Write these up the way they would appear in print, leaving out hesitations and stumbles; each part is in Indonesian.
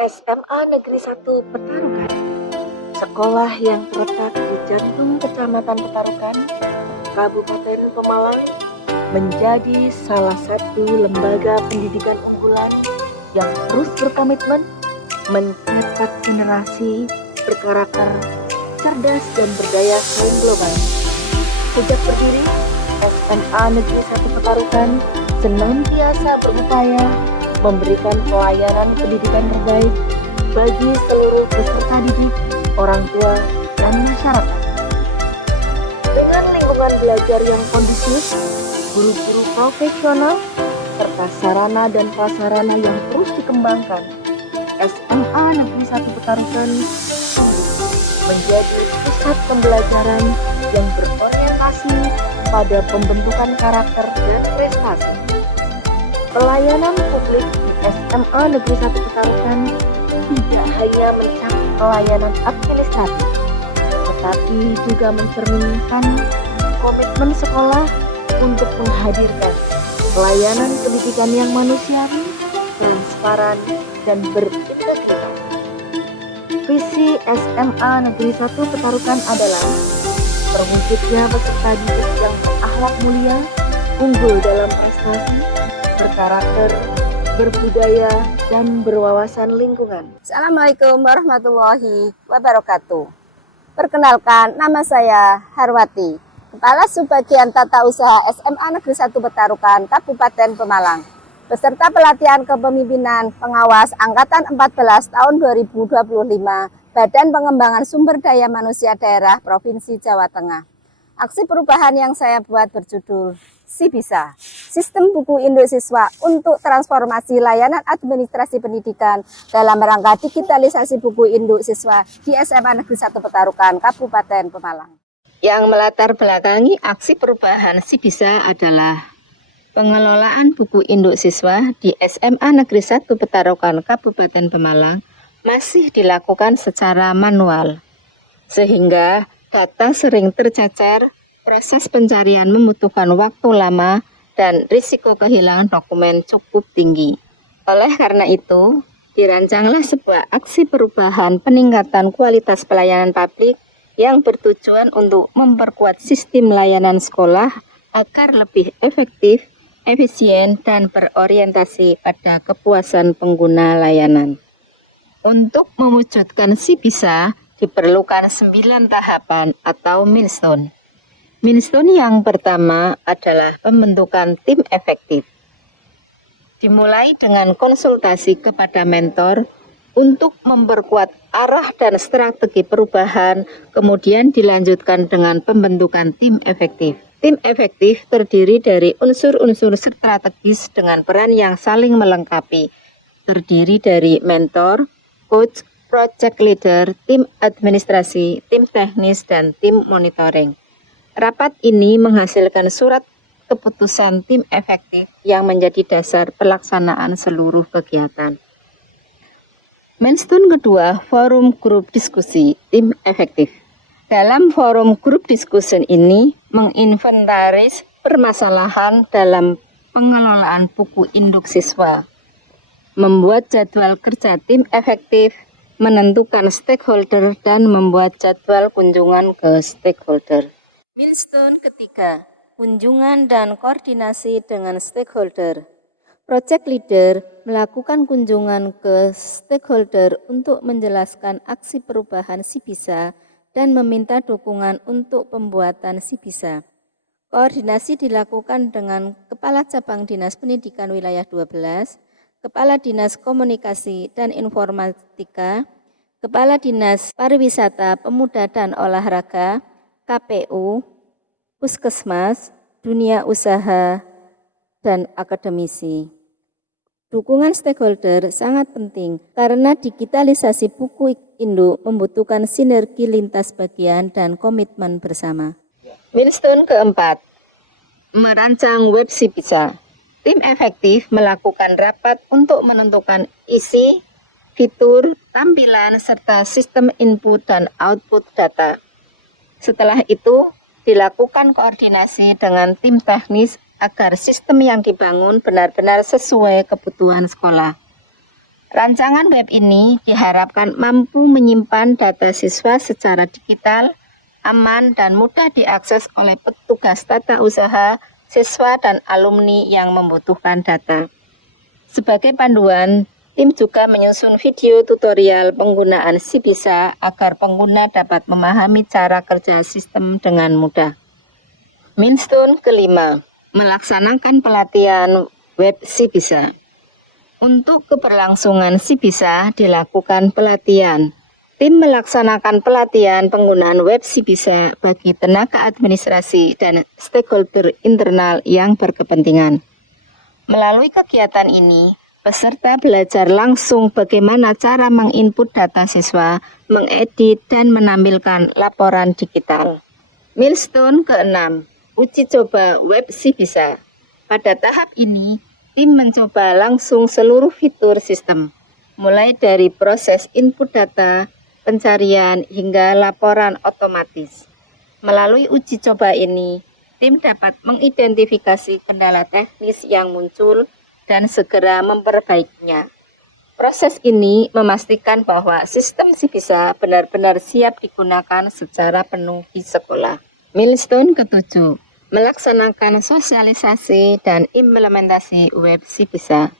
SMA Negeri 1 Petarukan, sekolah yang terletak di jantung Kecamatan Petarukan, Kabupaten Pemalang, menjadi salah satu lembaga pendidikan unggulan yang terus berkomitmen mencetak generasi berkarakter, cerdas dan berdaya saing global. Sejak berdiri, SMA Negeri 1 Petarukan senantiasa berupaya memberikan pelayanan pendidikan terbaik bagi seluruh peserta didik, orang tua, dan masyarakat. Dengan lingkungan belajar yang kondusif, guru-guru profesional, serta sarana dan prasarana yang terus dikembangkan, SMA Negeri 1 Petarukan menjadi pusat pembelajaran yang berorientasi pada pembentukan karakter dan prestasi. Pelayanan publik di SMA Negeri 1 Petarukan tidak hanya mencakup pelayanan administratif, tetapi juga mencerminkan komitmen sekolah untuk menghadirkan pelayanan pendidikan yang manusiawi, transparan, dan berintegritas. Visi SMA Negeri 1 Petarukan adalah terwujudnya peserta didik yang berakhlak mulia, unggul dalam prestasi, berkarakter, berbudaya, dan berwawasan lingkungan. Assalamualaikum warahmatullahi wabarakatuh. Perkenalkan, nama saya Harwati, Kepala Subbagian Tata Usaha SMA Negeri 1 Petarukan, Kabupaten Pemalang. Beserta pelatihan kepemimpinan pengawas Angkatan 14 tahun 2025, Badan Pengembangan Sumber Daya Manusia Daerah Provinsi Jawa Tengah. Aksi perubahan yang saya buat berjudul Si Bisa, Sistem Buku Induk Siswa untuk Transformasi Layanan Administrasi Pendidikan dalam rangka digitalisasi buku induk siswa di SMA Negeri 1 Petarukan, Kabupaten Pemalang. Yang melatar belakangi aksi perubahan Si Bisa adalah pengelolaan buku induk siswa di SMA Negeri 1 Petarukan, Kabupaten Pemalang masih dilakukan secara manual, sehingga data sering tercecer. Proses pencarian membutuhkan waktu lama dan risiko kehilangan dokumen cukup tinggi. Oleh karena itu, dirancanglah sebuah aksi perubahan peningkatan kualitas pelayanan publik yang bertujuan untuk memperkuat sistem layanan sekolah agar lebih efektif, efisien, dan berorientasi pada kepuasan pengguna layanan. Untuk mewujudkan Si Bisa, diperlukan 9 tahapan atau milestone. Milestone yang pertama adalah pembentukan tim efektif. Dimulai dengan konsultasi kepada mentor untuk memperkuat arah dan strategi perubahan, kemudian dilanjutkan dengan pembentukan tim efektif. Tim efektif terdiri dari unsur-unsur strategis dengan peran yang saling melengkapi, terdiri dari mentor, coach, project leader, tim administrasi, tim teknis, dan tim monitoring. Rapat ini menghasilkan surat keputusan tim efektif yang menjadi dasar pelaksanaan seluruh kegiatan. Milestone kedua, forum grup diskusi tim efektif. Dalam forum grup diskusi ini menginventaris permasalahan dalam pengelolaan buku induk siswa, membuat jadwal kerja tim efektif, menentukan stakeholder, dan membuat jadwal kunjungan ke stakeholder. Milestone ketiga, kunjungan dan koordinasi dengan stakeholder. Project leader melakukan kunjungan ke stakeholder untuk menjelaskan aksi perubahan Si Bisa dan meminta dukungan untuk pembuatan Si Bisa. Koordinasi dilakukan dengan Kepala Cabang Dinas Pendidikan Wilayah 12, Kepala Dinas Komunikasi dan Informatika, Kepala Dinas Pariwisata, Pemuda dan Olahraga, KPU, Puskesmas, dunia usaha, dan akademisi. Dukungan stakeholder sangat penting karena digitalisasi buku induk membutuhkan sinergi lintas bagian dan komitmen bersama. Milestone keempat, merancang web Si Bisa. Tim efektif melakukan rapat untuk menentukan isi, fitur, tampilan, serta sistem input dan output data. Setelah itu, dilakukan koordinasi dengan tim teknis agar sistem yang dibangun benar-benar sesuai kebutuhan sekolah. Rancangan web ini diharapkan mampu menyimpan data siswa secara digital, aman, dan mudah diakses oleh petugas tata usaha, siswa, dan alumni yang membutuhkan data. Sebagai panduan, tim juga menyusun video tutorial penggunaan Sibisa agar pengguna dapat memahami cara kerja sistem dengan mudah. Milestone kelima, melaksanakan pelatihan web Sibisa. Untuk keberlangsungan Sibisa dilakukan pelatihan. Tim melaksanakan pelatihan penggunaan web Sibisa bagi tenaga administrasi dan stakeholder internal yang berkepentingan. Melalui kegiatan ini, peserta belajar langsung bagaimana cara menginput data siswa, mengedit, dan menampilkan laporan digital. Milestone ke-6, uji coba web Sibisa. Pada tahap ini, tim mencoba langsung seluruh fitur sistem, mulai dari proses input data, pencarian, hingga laporan otomatis. Melalui uji coba ini, tim dapat mengidentifikasi kendala teknis yang muncul dan segera memperbaikinya. Proses ini memastikan bahwa sistem Sibisa benar-benar siap digunakan secara penuh di sekolah. Milestone ke-7, melaksanakan sosialisasi dan implementasi web Sibisa.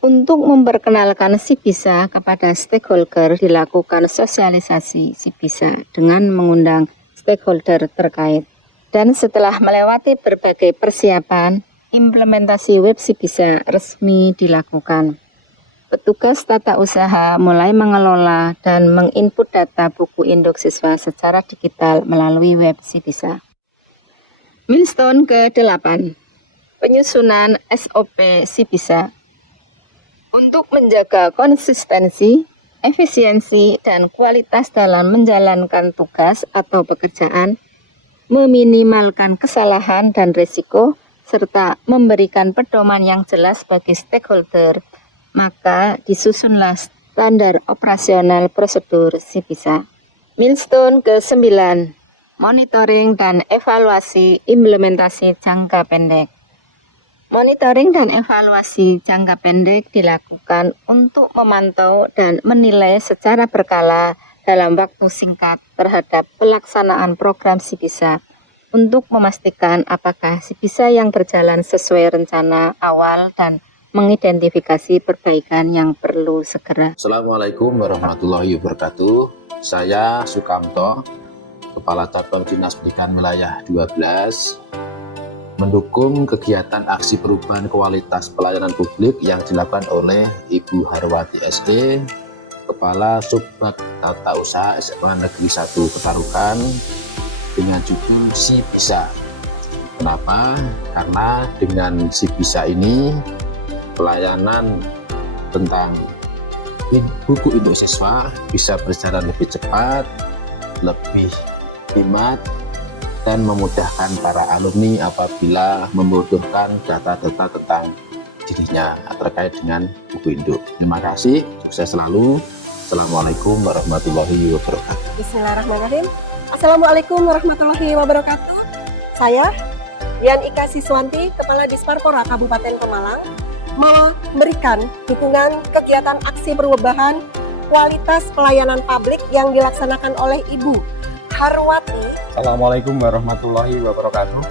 Untuk memperkenalkan Sibisa kepada stakeholder dilakukan sosialisasi Sibisa dengan mengundang stakeholder terkait. Dan setelah melewati berbagai persiapan, implementasi web Sibisa resmi dilakukan. Petugas tata usaha mulai mengelola dan menginput data buku induk siswa secara digital melalui web Sibisa. Milestone ke-8, penyusunan SOP Sibisa. Untuk menjaga konsistensi, efisiensi, dan kualitas dalam menjalankan tugas atau pekerjaan, meminimalkan kesalahan dan risiko, serta memberikan pedoman yang jelas bagi stakeholder, maka disusunlah standar operasional prosedur Sibisa. Milestone ke-9, monitoring dan evaluasi implementasi jangka pendek. Monitoring dan evaluasi jangka pendek dilakukan untuk memantau dan menilai secara berkala dalam waktu singkat terhadap pelaksanaan program Sibisa untuk memastikan apakah Sibisa yang berjalan sesuai rencana awal dan mengidentifikasi perbaikan yang perlu segera. Assalamualaikum warahmatullahi wabarakatuh. Saya Sukamto, Kepala Cabang Dinas Pendidikan Wilayah 12, mendukung kegiatan aksi perubahan kualitas pelayanan publik yang dilakukan oleh Ibu Harwati SE, Kepala Subbag Tata Usaha SMA Negeri 1 Petarukan, dengan judul Sibisa. Kenapa? Karena dengan Sibisa ini pelayanan tentang buku induk siswa bisa berjalan lebih cepat, lebih hemat, dan memudahkan para alumni apabila membutuhkan data-data tentang dirinya terkait dengan buku induk. Terima kasih, sukses selalu. Assalamualaikum warahmatullahi wabarakatuh. Bismillahirrahmanirrahim. Assalamualaikum warahmatullahi wabarakatuh. Saya Dian Ika Siswanti, Kepala Disparpora Kabupaten Pemalang, memberikan dukungan kegiatan aksi perubahan kualitas pelayanan publik yang dilaksanakan oleh Ibu Harwati. Assalamualaikum warahmatullahi wabarakatuh.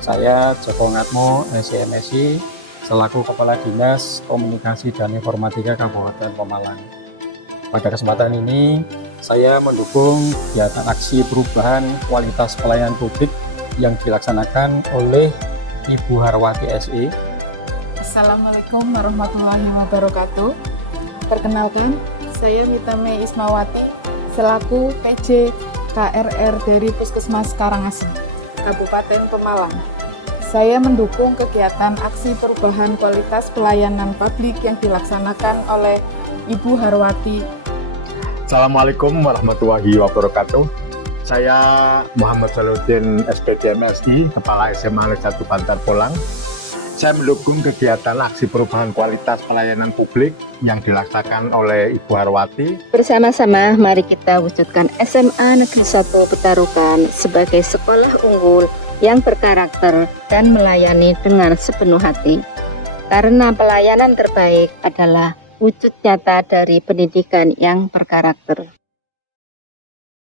Saya Joko Ngatmo, SMSI, selaku Kepala Dinas Komunikasi dan Informatika Kabupaten Pemalang. Pada kesempatan ini, saya mendukung kegiatan aksi perubahan kualitas pelayanan publik yang dilaksanakan oleh Ibu Harwati SE. Assalamualaikum warahmatullahi wabarakatuh. Perkenalkan, saya Mitame Ismawati, selaku PJ KRR dari Puskesmas Karangasem, Kabupaten Pemalang. Saya mendukung kegiatan aksi perubahan kualitas pelayanan publik yang dilaksanakan oleh Ibu Harwati. Assalamualaikum warahmatullahi wabarakatuh. Saya Muhammad Saluddin SPD MSI, Kepala SMA Negeri 1 Bantar Polang. Saya mendukung kegiatan aksi perubahan kualitas pelayanan publik yang dilaksanakan oleh Ibu Harwati. Bersama-sama mari kita wujudkan SMA Negeri 1 Petarukan sebagai sekolah unggul yang berkarakter dan melayani dengan sepenuh hati. Karena pelayanan terbaik adalah wujud nyata dari pendidikan yang berkarakter.